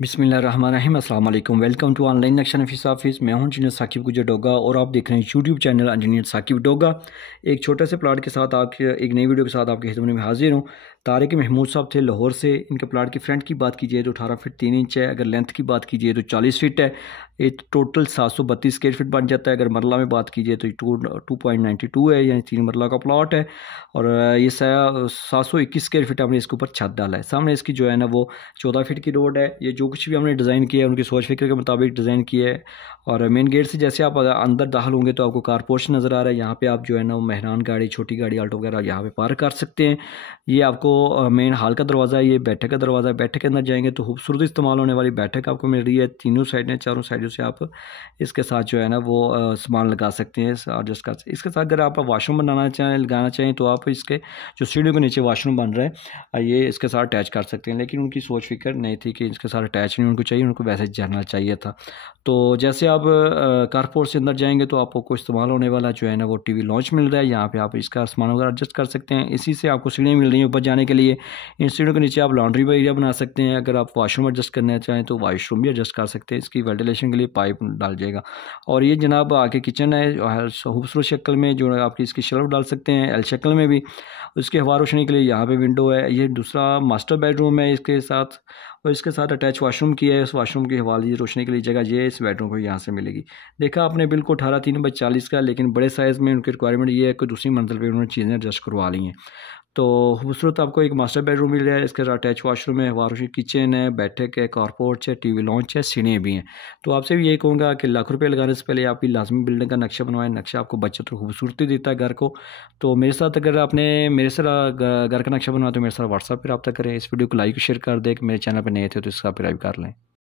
बिस्मिल्लाहिर्रहमानिर्रहीम अस्सलाम वालेकुम। वेलकम टू ऑनलाइन नक्शा नफीस ऑफिस। मैं हूं इंजीनियर साकिब गुजर डोगा और आप देख रहे हैं YouTube channel engineer Saqib Doga. एक छोटे से प्लाट के साथ आपके एक नई वीडियो के साथ आपकी खिदमत में हाजिर हूं। तारिक महमूद साहब थे लाहौर से। इनके प्लाट की फ्रंट की बात कीजिए तो 18 फीट 3 इंच है। अगर लेंथ की बात कीजिए तो 40 फीट है। ये टोटल 732 स्क्वायर फीट बन जाता है। अगर मरला में बात कीजिए तो 2.92 है, यानी 3 मरला का प्लाट है। और ये 721 स्क्वायर फीट हमने इसके ऊपर छत डाला है। सामने इसकी जो है ना वो 14 फीट की रोड है। ये जो कुछ भी हमने डिज़ाइन किया है उनकी सोच फिक्र के मुताबिक डिज़ाइन किया है। और मेन गेट से जैसे आप अंदर दाखिल होंगे तो आपको कार पोर्च नज़र आ रहा है। यहाँ पे आप जो है ना वो मेहरान गाड़ी, छोटी गाड़ी, आल्टो वगैरह यहाँ पे पार्क कर सकते हैं। ये आपको मेन हॉल का दरवाज़ा है। ये बैठक का दरवाज़ा है। बैठक के अंदर जाएंगे तो खूबसूरत इस्तेमाल होने वाली बैठक आपको मिल रही है। तीनों साइडें, चारों साइडों से आप इसके साथ जो है ना वो सामान लगा सकते हैं। और जिसका इसके साथ अगर आप वाशरूम बनाना चाहें, लगाना चाहें तो आप इसके जो सीढ़ियों के नीचे वाशरूम बन रहा है ये इसके साथ अटैच कर सकते हैं। लेकिन उनकी सोच फिक्र नहीं थी कि इसके साथ अटैच नहीं उनको चाहिए, उनको वैसे जानना चाहिए था। तो जैसे आप कारपोर्ट से अंदर जाएंगे तो आपको इस्तेमाल होने वाला जो है ना वो टीवी लॉन्च मिल रहा है। यहाँ पे आप इसका सामान वगैरह एडजस्ट कर सकते हैं। इसी से आपको सीढ़ियाँ मिल रही हैं ऊपर जाने के लिए। इन सीढ़ियों के नीचे आप लॉन्ड्री का एरिया बना सकते हैं। अगर आप वाशरूम एडजस्ट करना चाहें तो वाशरूम भी एडजस्ट कर सकते हैं। इसकी वेंटिलेशन के लिए पाइप डाल जाएगा। और ये जनाब आगे किचन है खूबसूरत शक्ल में, जो आपकी इसकी शेल्फ डाल सकते हैं एल शक्ल में भी। उसकी हवा रोशनी के लिए यहाँ पे विंडो है। ये दूसरा मास्टर बेडरूम है इसके साथ, और इसके साथ अटैच वाशरूम की है। इस वाशरूम की हवा रोशनी के लिए जगह ये इस बेडरूम को यहाँ से मिलेगी। देखा आपने बिल्कुल 18 3 बाई 40 का, लेकिन बड़े साइज़ में उनकी रिक्वायरमेंट ये है कि दूसरी मंजिल पर उन्होंने चीज़ें एडजस्ट करवा ली हैं। तो खूबसूरत आपको एक मास्टर बेडरूम मिल रहा है। इसके साथ अटैच वाशरूम है, हवा रोशनी किचन है, बैठक है, कारपोर्च है, टीवी लॉन्च है, सीढ़ियाँ भी हैं। तो आपसे भी यही कहूँगा कि लाख रुपये लगाने से पहले आपकी लाजमी बिल्डिंग का नक्शा बनवाएं। नक्शा आपको बचत और खूबसूरती देता है घर को। तो मेरे साथ अगर आपने मेरे से घर का नक्शा बनवा तो मेरे साथ व्हाट्सएप पर रब्ता करें। इस वीडियो को लाइक शेयर कर दें। मेरे चैनल पर नए थे तो सब्सक्राइब कर लें।